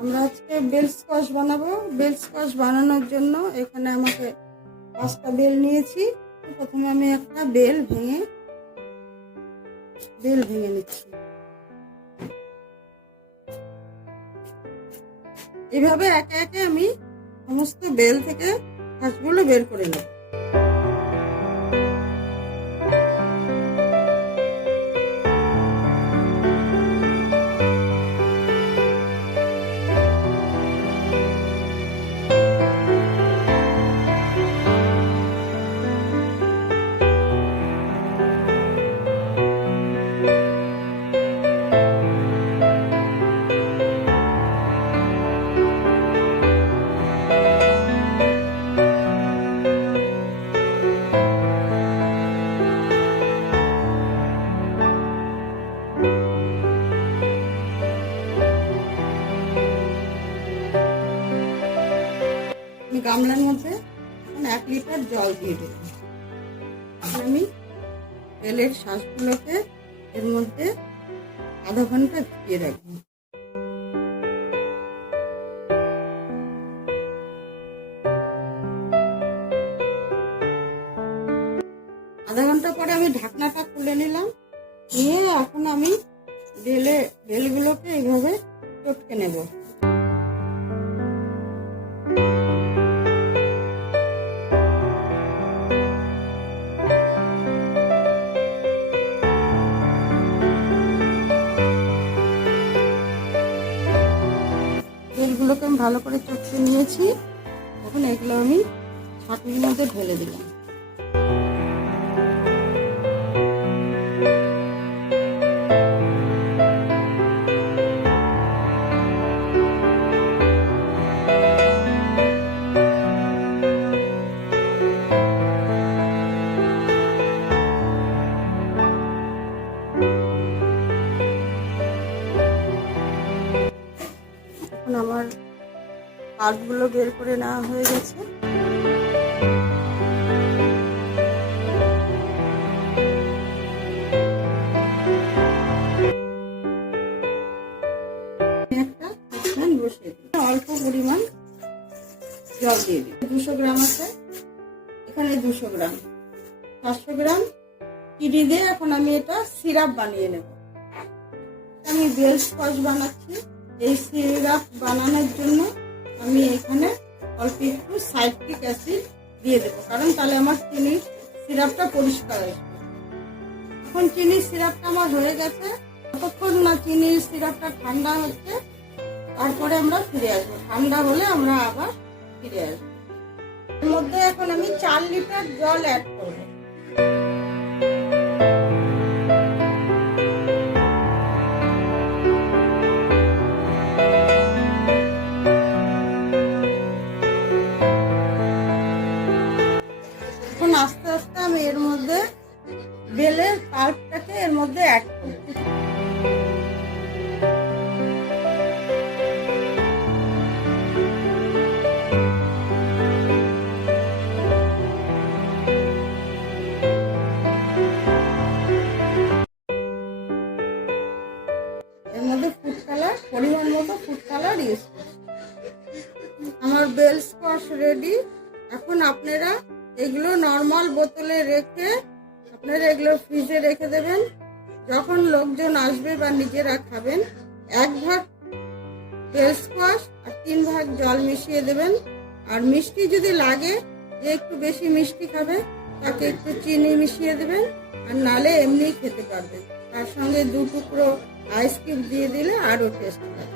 আমরা আজকে bell squash বানাবো। বেল স্কোয়াশ বানানোর জন্য এখানে আমাকে 5টা বেল নিয়েছি। প্রথমে আমি একটা বেল ভেঙে নিচ্ছি। এভাবে একে একে আমি সমস্ত বেল থেকে শাঁসগুলো বের করে নেব। গামলার মধ্যে 1 লিটার জল দিয়ে দেব। আমি বেলের শাঁসগুলোকে এর মধ্যে আধা ঘন্টা ভিজিয়ে রাখবো। আধা ঘন্টা পরে আমি ঢাকনাটা খুলে নিলাম। নিয়ে এখন আমি বেলগুলোকে এইভাবে চটকে নেব। বেলগুলোকে আমি ভালো করে চটকে নিয়েছি। এখন এগুলো আমি ছাঁকনির মধ্যে ঢেলে দিলাম। এখন আমার পাল্পগুলো বের করে নেওয়া হয়ে গেছে। একটা প্যান বসিয়ে দিই। অল্প পরিমাণ জল দিয়ে দিই। 200 গ্রাম আছে, এখানে 200 গ্রাম, 500 গ্রাম চিনি দিয়ে এখন আমি এটা সিরাপ বানিয়ে নেব। আমি বেল স্কোয়াশ বানাচ্ছি। এই সিরাপ বানানোর জন্য আমি এখানে অল্প একটু সাইট্রিক অ্যাসিড দিয়ে দেবো, কারণ তাহলে আমার চিনির সিরাপটা পরিষ্কার আসবে। এখন চিনির সিরাপটা আমার হয়ে গেছে। যতক্ষণ না চিনির সিরাপটা ঠান্ডা হচ্ছে তারপরে আমরা ফিরে আসবো। ঠান্ডা হলে আমরা আবার ফিরে আসবো। এর মধ্যে এখন আমি 4 লিটার জল অ্যাড করবো। আস্তে আস্তে আমি এর মধ্যে বেলের পাল্পটাকে এর মধ্যে অ্যাড করব। এর মধ্যে ফুড কালার, পরিমাণ মতো ফুড কালার ইউজ করছি। আমার বেল স্কোয়াশ রেডি। এখন আপনারা এগুলো নর্মাল বোতলে রেখে আপনারা এগুলো ফ্রিজে রেখে দেবেন। যখন লোকজন আসবে বা নিজেরা খাবেন, 1 ভাগ বেল স্কোয়াশ আর 3 ভাগ জল মিশিয়ে দেবেন। আর মিষ্টি যদি লাগে, যে একটু বেশি মিষ্টি খাবে তাকে একটু চিনি মিশিয়ে দেবেন, আর নালে এমনি খেতে পারবেন। তার সঙ্গে 2 টুকরো আইসক্রিম দিয়ে দিলে আরও টেস্ট হয়।